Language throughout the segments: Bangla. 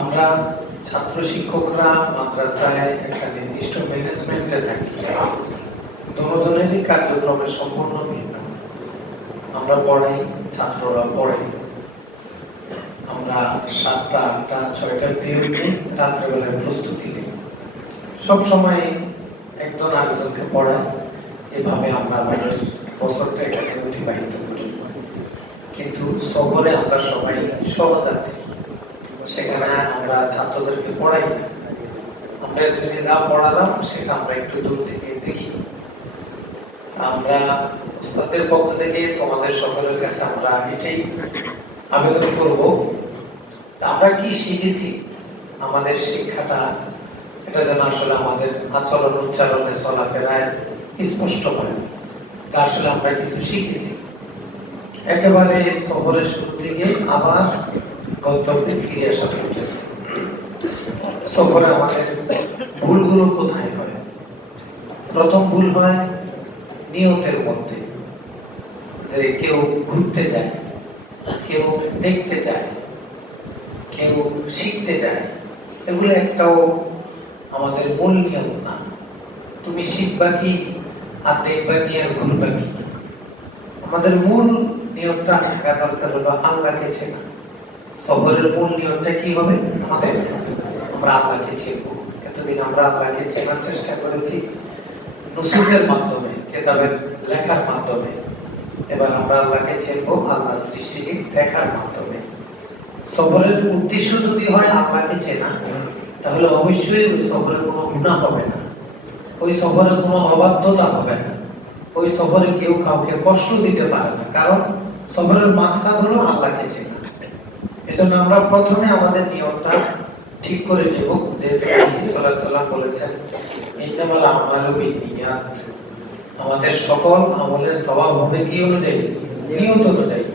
আমরা ছাত্র শিক্ষকরা মাদ্রাসায় একটা নির্দিষ্ট ম্যানেজমেন্টে থাকি। দুজনেরই কার্যক্রমের সম্পূর্ণ ভিন্ন। আমরা পড়াই, ছাত্ররা পড়ে। আমরা 7টা, 8টা, 6টা পিরিয়ড নিয়ে রাত্রেবেলায় প্রস্তুতি নিই। সবসময় একজন আরেকজনকে পড়াই। এভাবে আমরা আমাদের বছরটা এখানে অতিবাহিত করি। কিন্তু সফরে আমরা সবাই সহযাত্রী। সেখানে আমরা ছাত্রদেরকে পড়াই না। আমরা এখানে যা পড়ালাম সেটা আমরা একটু দূর থেকে দেখি। আমরা উস্তাদের পক্ষ থেকে তোমাদের সকলের কাছে আমরা এটাই আবেদন করব, আমরা কি শিখেছি, আমাদের শিক্ষাটা এটা যেন আসলে আমাদের আচরণ, উচ্চারণে, চলাফেরায় স্পষ্ট হয়, তা আসলে আমরা কিছু শিখেছি। একেবারে সফরের শুরু থেকে আবার গন্তব্যে ফিরে আসা পর্যন্ত সফরে আমাদের ভুলগুলো কোথায় হয়? প্রথম ভুল হয় নিয়তের মধ্যে, যে কেউ ঘুরতে যায়, কেউ দেখতে যায়, কেউ শিখতে যায়। এগুলো একটাও আমাদের মূল নিয়ম না। তুমি শিখবা কি, আর দেখবা কি, আর ঘুরবা কি? আমাদের মূল নিয়মটা থাকা দরকার হলো আল্লাহকে চেনা। সফরের মূল নিয়মটা কি হবে? আমাদের আমরা আল্লাহকে চিনবো। এতদিন আমরা আল্লাহকে চেনার চেষ্টা করেছি নুসুসের মাধ্যমে, কিতাবের লেখার মাধ্যমে। এবার আমরা আল্লাহকে চিনবো আল্লাহ সৃষ্টিকে দেখার মাধ্যমে। সফরের উদ্দেশ্য যদি হয় আল্লাহকে চেনা, তাহলে অবশ্যই ওই সফরে কোনো গুনাহ হবে না, ওই সফরে কোনো অবাধ্যতা হবে না, ওই সফরে কেউ কাউকে কষ্ট দিতে পারে না। কারণ সফরের মাকসাদ হলো আল্লাহকে চেনা। এজন্য আমরা প্রথমে আমাদের নিয়মটা ঠিক করে নেব, যে নবী সাল্লাল্লাহু আলাইহি ওয়াসাল্লাম বলেছেন ইন্নামাল আমালু বিন্নিয়াত, আমাদের সকল আমলের সওয়াব হবে কি অনুযায়ী? নিয়ত অনুযায়ী।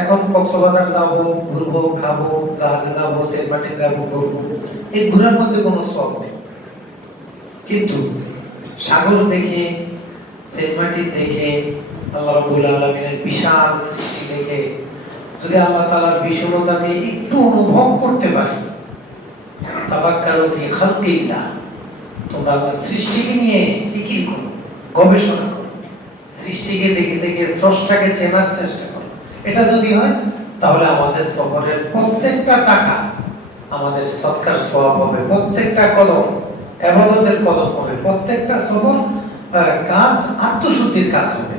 এখন কক্সবাজার যাব, ঘুরবো, খাবো, জাহাজে যাব, সেন্টমার্টিন যাব, ঘুরবো, এই ঘোরার মধ্যে কোনো সওয়াব নেই। কিন্তু সাগর দেখে, সেন্টমার্টিন দেখে, আল্লাহ রাব্বুল আলামিনের বিশাল সৃষ্টি দেখে যদি আল্লাহ তাআলার বিশালতাকে একটু অনুভব করতে পারি, তাফাক্কারু ফি খালকিল্লাহ, তোমরা আল্লাহর সৃষ্টিকে নিয়ে ফিকির করো, গবেষণা করো, সৃষ্টিকে দেখে দেখে স্রষ্টাকে চেনার চেষ্টা করো। এটা যদি হয়, তাহলে আমাদের সফরের প্রত্যেকটা টাকা আমাদের সৎকার সওয়াব হবে, প্রত্যেকটা কদম ইবাদতের কদম হবে, প্রত্যেকটা সফর কাজ আত্মশুদ্ধির কাজ হবে।